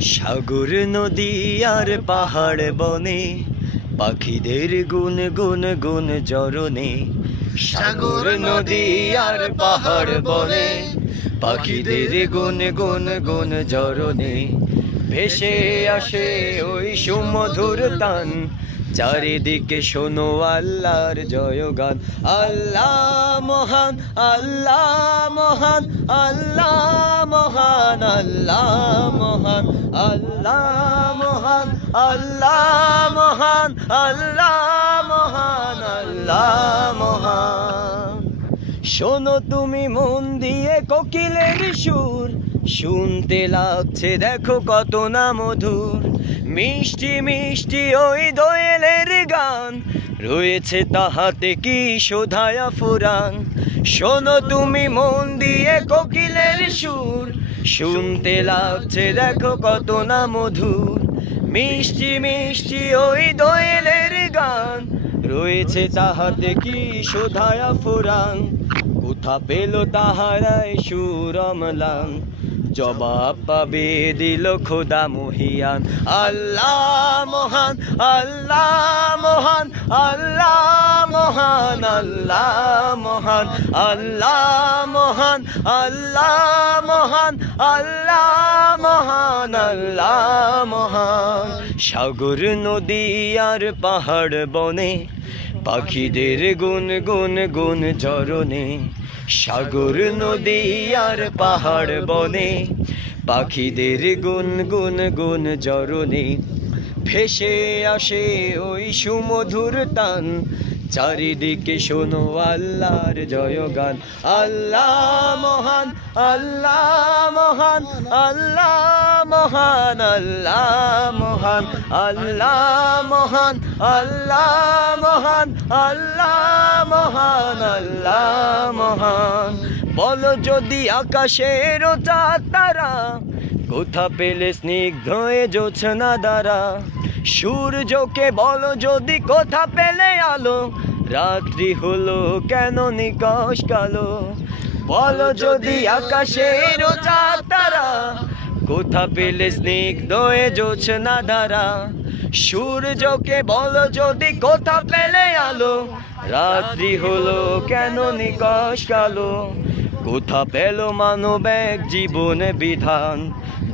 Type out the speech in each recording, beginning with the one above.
সাগর নদী আর পাহাড় বনে পাখিদের গুন গুন গুন জরনে। সাগর নদী আর পাহাড় বনে পাখিদের গুন গুন গুন জরনে। ভেসে আসে ওই সুমধুর তান, চারিদিকে শোনো আল্লাহর জয়গান। আল্লাহ মহান, আল্লাহ মহান, আল্লাহ মহান, আল্লাহ মহান, আল্লাহ মহান, আল্লাহ মহান, আল্লাহ মহান, আল্লাহ মহান। শোনো তুমি মন দিয়ে কোকিলের সুর, শুনতে লাগছে দেখো কত না মধুর। মিষ্টি মিষ্টি ওই দোয়েলের গান, রয়েছে তাহাতে কি শোধায়া ফুরান। শোনো তুমি মন দিয়ে কোকিলের সুর, শুনতে লাগছে দেখো কত না মধুর। মিষ্টি মিষ্টি ওই দোয়েলের গান, রয়েছে তাহাতে কি শোধায়া ফুরান। কোথা পেল তাহারাই সুর অম্লান, জবাব পাবে দিল খোদা মহিয়ান। আল্লাহ মহান, আল্লাহ মহান, আল্লাহ মহান, আল্লাহ মহান, আল্লাহ মহান, আল্লাহ মহান, আল্লাহ মহান, আল্লাহ মহান। সাগর নদী আর পাহাড় বনে পাখিদের গুন গুন গুন জরনে। সাগর নদী আর পাহাড় বনে পাখিদের গুন গুন গুন জরনে। ভেসে আসে ওই সুমধুর তান, চারিদিকে শোনো আল্লাহর জয়গান। আল্লাহ মহান, আল্লাহ মহান, আল্লাহ মহান, আল্লাহ মহান, আল্লাহ মহান, আল্লাহ মহান, আল্লাহ মহান, আল্লাহ মহান। বলো যদি আকাশের চাঁদ তারা, কোথা পেলে স্নিগ্ধ এ জোছনা দ্বারা। সূর্যকে বলো যদি কোথা পেলে আলো, রাত্রি হলো কেন নিকশ কালো। বলো যদি আকাশের চাঁদ তারা, কোথা পেলে স্নিগ্ধ এ জোছনা দ্বারা। সূর্যকে বলো যদি কোথা পেলে আলো, রাত্রি হলো কেন নিকশ কালো। কোথা পেল মানব এক জীবন বিধান,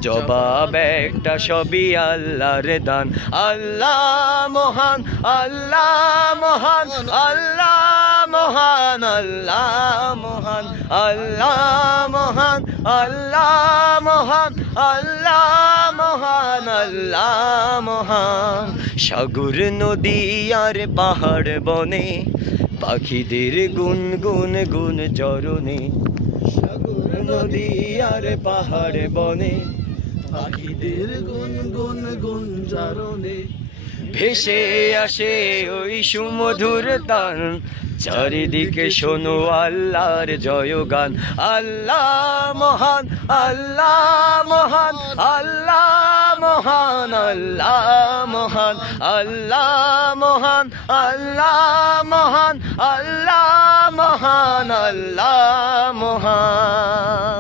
জবাব একটা সবই আল্লাহর দান। আল্লাহ মহান, আল্লাহ মহান, আল্লাহ মহান, আল্লাহ মহান, আল্লাহ মহান, আল্লাহ মহান, আল্লাহ মহান, আল্লাহ মহান। সাগর নদী আর পাহাড় বনে পাখিদের গুন গুন গুন জরনে। সাগর নদী আর পাহাড় বনে পাখিদের গুন গুন গুন জরনে। ভেসে আসে ওই সুমধুর তান, চারিদিকে শোনো আল্লাহর জয়গান। আল্লাহ মহান, আল্লাহ মহান, আল্লাহ মহান, আল্লাহ মহান, আল্লাহ মহান, আল্লাহ মহান, আল্লাহ মহান, আল্লাহ মহান।